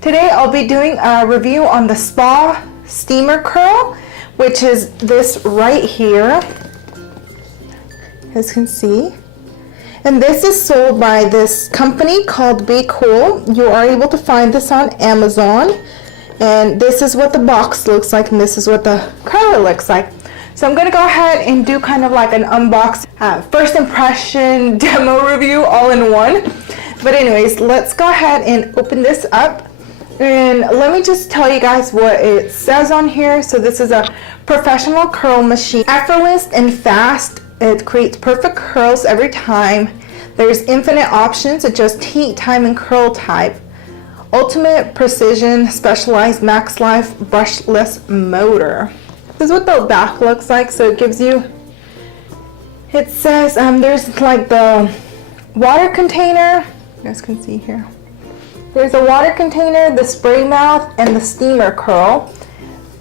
Today I'll be doing a review on the Spa Steamer Curl, which is this right here, as you can see. And this is sold by this company called BeQool. You are able to find this on Amazon. And this is what the box looks like, and this is what the curler looks like. So I'm gonna go ahead and do kind of like an unbox, first impression demo review all in one. But anyways, let's go ahead and open this up. And let me just tell you guys what it says on here. So this is a professional curl machine. Effortless and fast. It creates perfect curls every time. There's infinite options. Adjust heat, time, and curl type. Ultimate precision, specialized max life, brushless motor. This is what the back looks like. So it gives you, it says there's like the water container. You guys can see here. There's a water container, the spray mouth, and the steamer curl.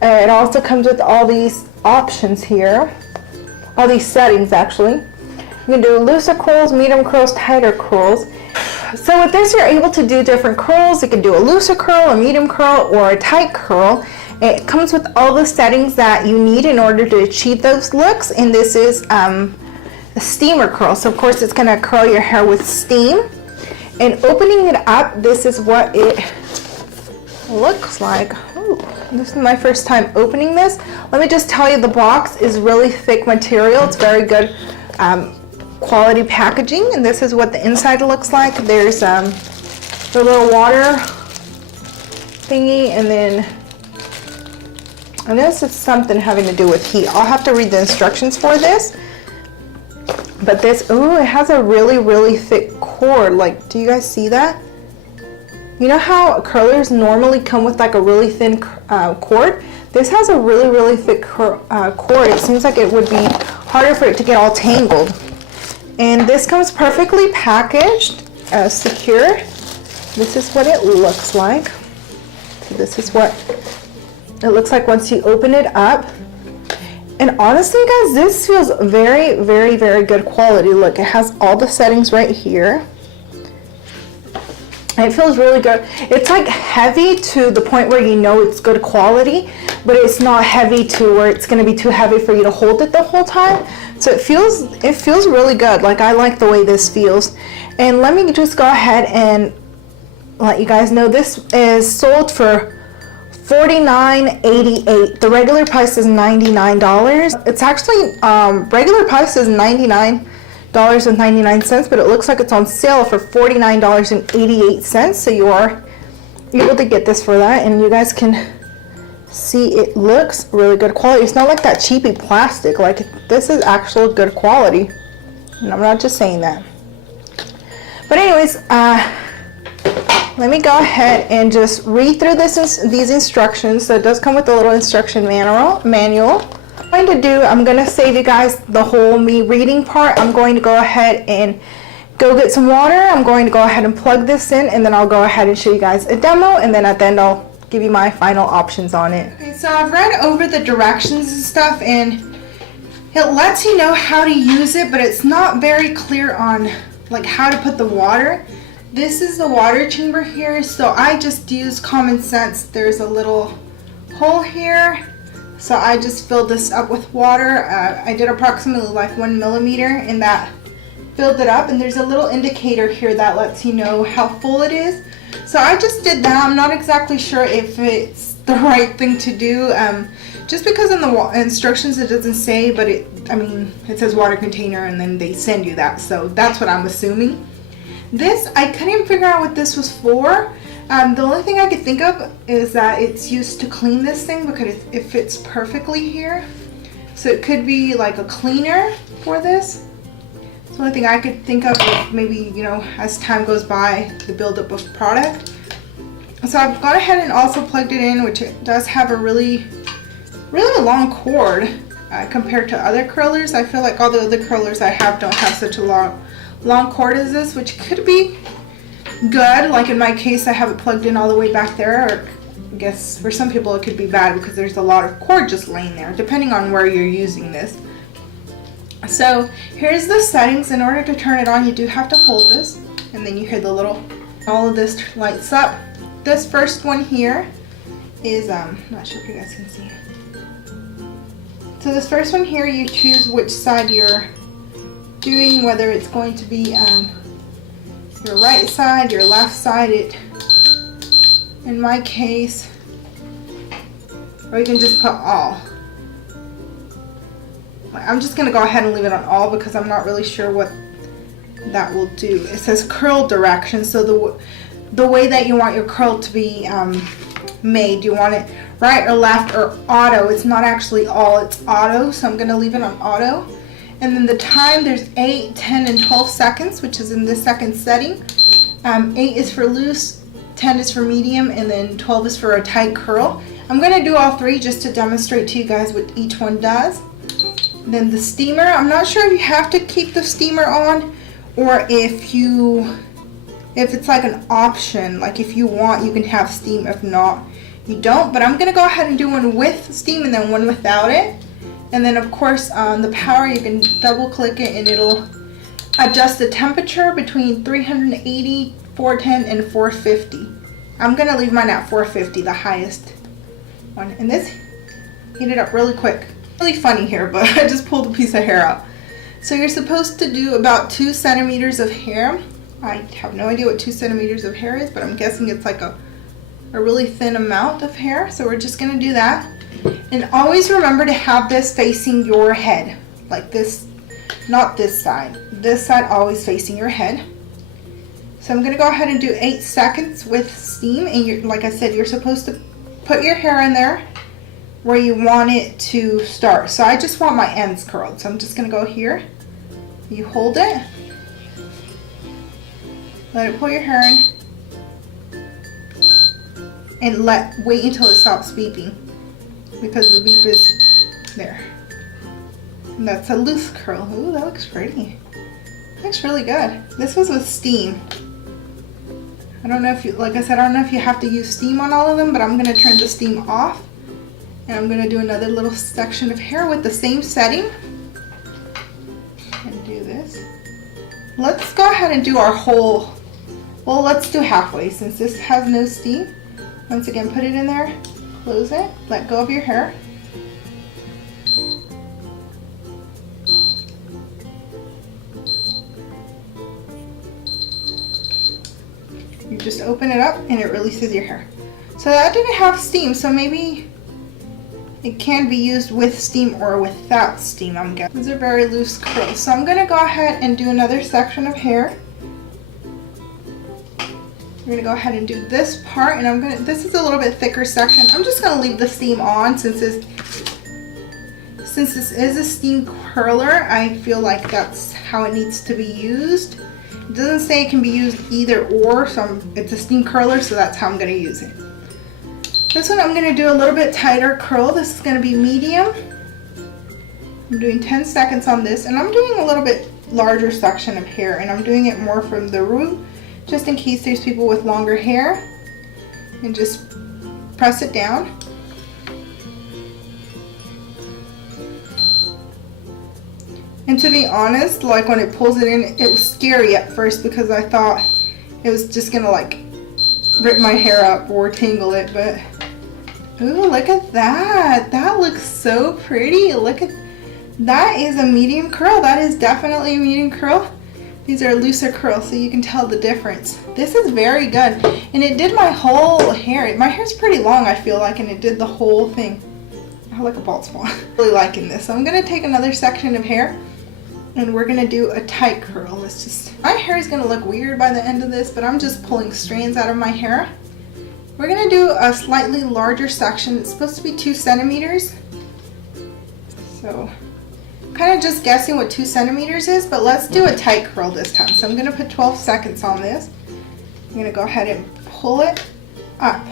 It also comes with all these options here. All these settings actually. You can do looser curls, medium curls, tighter curls. So with this you're able to do different curls. You can do a looser curl, a medium curl, or a tight curl. It comes with all the settings that you need in order to achieve those looks. And this is a steamer curl. So of course it's going to curl your hair with steam. And opening it up, this is what it looks like. Ooh, this is my first time opening this. Let me just tell you, the box is really thick material. It's very good quality packaging, and this is what the inside looks like. There's the little water thingy, and this is something having to do with heat. I'll have to read the instructions for this. But this, ooh, it has a really thick cord. Like, do you guys see that? You know how curlers normally come with like a really thin cord? This has a really thick cord. It seems like it would be harder for it to get all tangled. And this comes perfectly packaged, secure. This is what it looks like. So this is what it looks like once you open it up. And honestly, guys, this feels very good quality. Look, it has all the settings right here. It feels really good. It's like heavy to the point where you know it's good quality, but it's not heavy to where it's going to be too heavy for you to hold it the whole time. So it feels really good. Like, I like the way this feels. And let me just go ahead and let you guys know this is sold for $49.88. The regular price is $99. It's actually regular price is $99.99, but it looks like it's on sale for $49.88. So you are able to get this for that, and you guys can see it looks really good quality. It's not like that cheapy plastic. Like, this is actual good quality, and I'm not just saying that. But anyways, let me go ahead and just read through these instructions. So it does come with a little instruction manual. I'm going to save you guys the whole me reading part. I'm going to go ahead and go get some water. I'm going to go ahead and plug this in, and then I'll go ahead and show you guys a demo, and then at the end I'll give you my final options on it. Okay, so I've read over the directions and stuff, and it lets you know how to use it, but it's not very clear on like how to put the water. This is the water chamber here, so I just use common sense. There's a little hole here, so I just filled this up with water. I did approximately like 1 millimeter, and that filled it up. And there's a little indicator here that lets you know how full it is. So I just did that. I'm not exactly sure if it's the right thing to do, just because in the instructions it doesn't say, but it says water container, and then they send you that, so that's what I'm assuming. This, I couldn't figure out what this was for. The only thing I could think of is that it's used to clean this thing, because it fits perfectly here. So it could be like a cleaner for this. It's the only thing I could think of, if maybe, you know, as time goes by, the buildup of product. So I've gone ahead and also plugged it in, which it does have a really long cord compared to other curlers. I feel like all the other curlers I have don't have such a long cord as this, which could be good. Like in my case, I have it plugged in all the way back there, or I guess for some people it could be bad because there's a lot of cord just laying there, depending on where you're using this. So here's the settings. In order to turn it on, you do have to hold this, and then you hear the little, all of this lights up. this first one here is, not sure if you guys can see it. So this first one here, you choose which side you're doing, whether it's going to be your right side, your left side. In my case, or you can just put all. I'm just going to go ahead and leave it on all because I'm not really sure what that will do. It says curl direction, so the way that you want your curl to be made. Do you want it right or left or auto? It's not actually all, it's auto, so I'm going to leave it on auto. And then the time, there's 8, 10, and 12 seconds, which is in this second setting. 8 is for loose, 10 is for medium, and then 12 is for a tight curl. I'm going to do all three just to demonstrate to you guys what each one does. Then the steamer, I'm not sure if you have to keep the steamer on or if it's like an option, like if you want you can have steam, if not you don't. But I'm going to go ahead and do one with steam and then one without it. And then of course the power, you can double click it and it'll adjust the temperature between 380, 410, and 450. I'm going to leave mine at 450, the highest one. And this heated up really quick. Really funny here, but I just pulled a piece of hair out. So you're supposed to do about 2 centimeters of hair. I have no idea what 2 centimeters of hair is, but I'm guessing it's like a really thin amount of hair. So we're just going to do that. And always remember to have this facing your head, like this, not this side. This side always facing your head. So I'm going to go ahead and do 8 seconds with steam. And like I said, you're supposed to put your hair in there where you want it to start. So I just want my ends curled. So I'm just going to go here. You hold it. Let it pull your hair in. And wait until it stops beeping. Because the beep is there. And that's a loose curl. Ooh, that looks pretty. Looks really good. This was with steam. I don't know if you, like I said, I don't know if you have to use steam on all of them, but I'm going to turn the steam off. And I'm going to do another little section of hair with the same setting. And do this. Let's go ahead and do our whole, well, let's do halfway since this has no steam. Once again, put it in there, close it, let go of your hair. You just open it up and it releases your hair. So that didn't have steam, so maybe it can be used with steam or without steam, I'm guessing. These are very loose curls. So I'm going to go ahead and do another section of hair. We're going to go ahead and do this part, and this is a little bit thicker section. I'm just going to leave the steam on since this is a steam curler. I feel like that's how it needs to be used. It doesn't say it can be used either or, so it's a steam curler, so that's how I'm going to use it. This one I'm going to do a little bit tighter curl. This is going to be medium. I'm doing 10 seconds on this, and I'm doing a little bit larger section of hair, and I'm doing it more from the root, just in case there's people with longer hair. And just press it down. And to be honest, like when it pulls it in, it was scary at first because I thought it was just going to like rip my hair up or tangle it, but ooh, look at that. That looks so pretty. Look at that. Is a medium curl. That is definitely a medium curl. These are looser curls, so you can tell the difference. This is very good. And it did my whole hair. My hair's pretty long, I feel like, and it did the whole thing. I like a bald spot. Really liking this. So I'm going to take another section of hair, and we're going to do a tight curl. Let's just, my hair is going to look weird by the end of this, but I'm just pulling strands out of my hair. We're going to do a slightly larger section. It's supposed to be 2 centimeters. So kind of just guessing what 2 centimeters is, but let's do a tight curl this time. So I'm going to put 12 seconds on this. I'm going to go ahead and pull it up.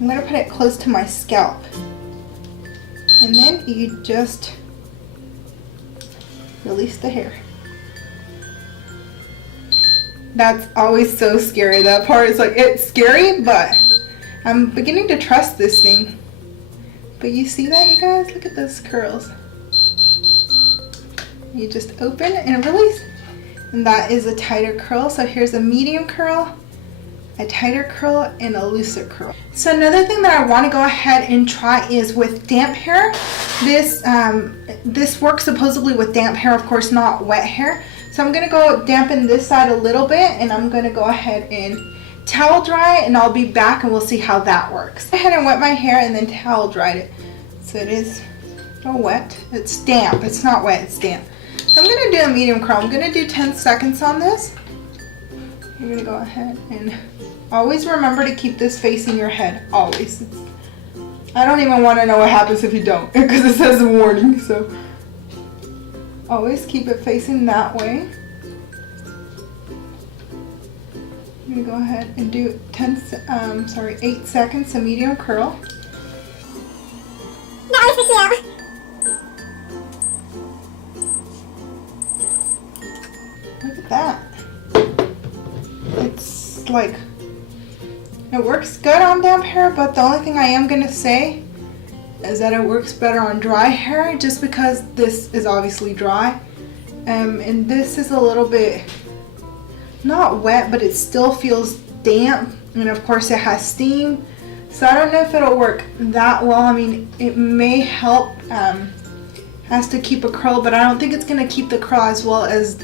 I'm going to put it close to my scalp. And then you just release the hair. That's always so scary. That part is like, it's scary, but I'm beginning to trust this thing. But you see that, you guys? Look at those curls. You just open and release, and that is a tighter curl. So here's a medium curl, a tighter curl and a looser curl. So another thing that I want to go ahead and try is with damp hair. This works supposedly with damp hair, of course not wet hair. So I'm going to go dampen this side a little bit, and I'm going to go ahead and towel dry, and I'll be back and we'll see how that works. Go ahead and wet my hair and then towel dried it. So it is wet. It's damp. It's not wet, it's damp. So I'm going to do a medium curl. I'm going to do 10 seconds on this. You're going to go ahead and always remember to keep this facing your head. Always. I don't even want to know what happens if you don't, because it says a warning. So always keep it facing that way. I'm going to go ahead and do 8 seconds, a medium curl. Look at that. It's like, it works good on damp hair, but the only thing I am going to say is that it works better on dry hair, just because this is obviously dry. And this is a little bit not wet, but it still feels damp, and of course it has steam, so I don't know if it'll work that well. I mean, it may help, has to keep a curl, but I don't think it's going to keep the curl as well as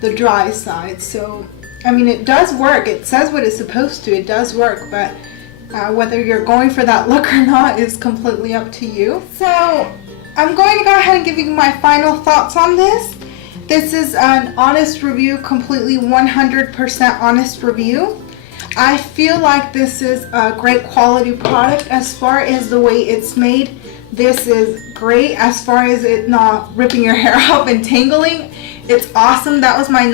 the dry side. So I mean, it does work. It says what it's supposed to. It does work, but whether you're going for that look or not is completely up to you. So I'm going to go ahead and give you my final thoughts on this. This is an honest review, completely 100% honest review. I feel like this is a great quality product. As far as the way it's made, this is great. As far as it not ripping your hair off and tangling, it's awesome. That was my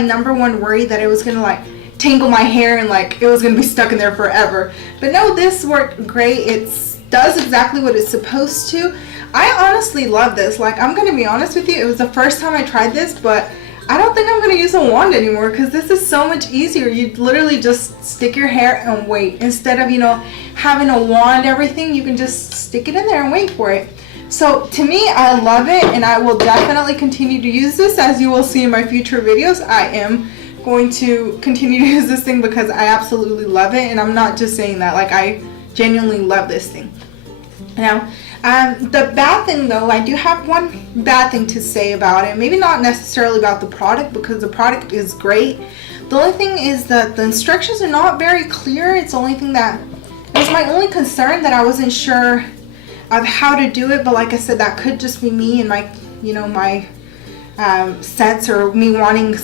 number one worry, that it was gonna like tangle my hair and like it was gonna be stuck in there forever. But no, this worked great. It does exactly what it's supposed to. I honestly love this. Like, I'm gonna be honest with you, it was the first time I tried this, but I don't think I'm gonna use a wand anymore, because this is so much easier. You literally just stick your hair and wait. Instead of, you know, having a wand everything, you can just stick it in there and wait for it. So to me, I love it, and I will definitely continue to use this. As you will see in my future videos, I am going to continue to use this thing because I absolutely love it, and I'm not just saying that. Like, I genuinely love this thing. Now, the bad thing though, I do have one bad thing to say about it. Maybe not necessarily about the product, because the product is great. The only thing is that the instructions are not very clear. It's the only thing that was my only concern, that I wasn't sure of how to do it. But like I said, that could just be me and my, you know, my sense, or me wanting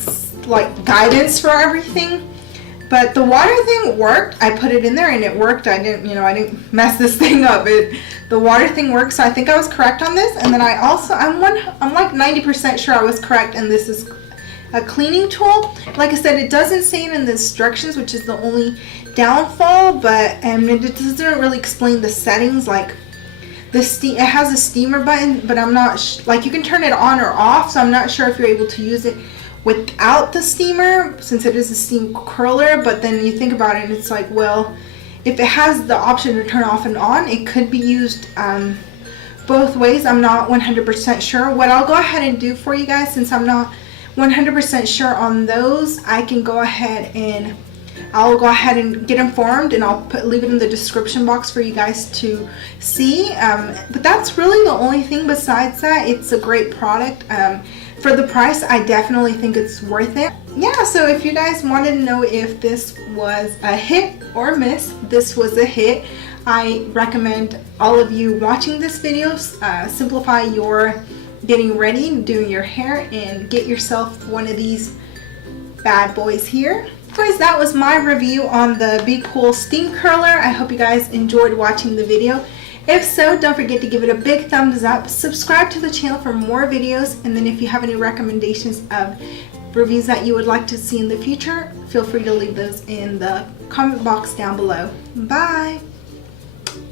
like guidance for everything. But the water thing worked. I put it in there and it worked. I didn't mess this thing up. The water thing works, so I think I was correct on this. And then I'm like 90% sure I was correct, and this is a cleaning tool. Like I said, it doesn't say it in the instructions, which is the only downfall, but it doesn't really explain the settings. Like, it has a steamer button, but I'm not like, you can turn it on or off, so I'm not sure if you're able to use it without the steamer, since it is a steam curler. But then you think about it and it's like, well, if it has the option to turn off and on, it could be used both ways. I'm not 100% sure. What I'll go ahead and do for you guys, since I'm not 100% sure on those, I can go ahead and I'll go ahead and get informed, and I'll leave it in the description box for you guys to see. But that's really the only thing. Besides that, it's a great product. For the price, I definitely think it's worth it. Yeah, so if you guys wanted to know if this was a hit or miss, this was a hit. I recommend all of you watching this video simplify your getting ready, doing your hair, and get yourself one of these bad boys here. Guys, that was my review on the BeQool steam curler. I hope you guys enjoyed watching the video. If so, don't forget to give it a big thumbs up, subscribe to the channel for more videos, and then if you have any recommendations of reviews that you would like to see in the future, feel free to leave those in the comment box down below. Bye!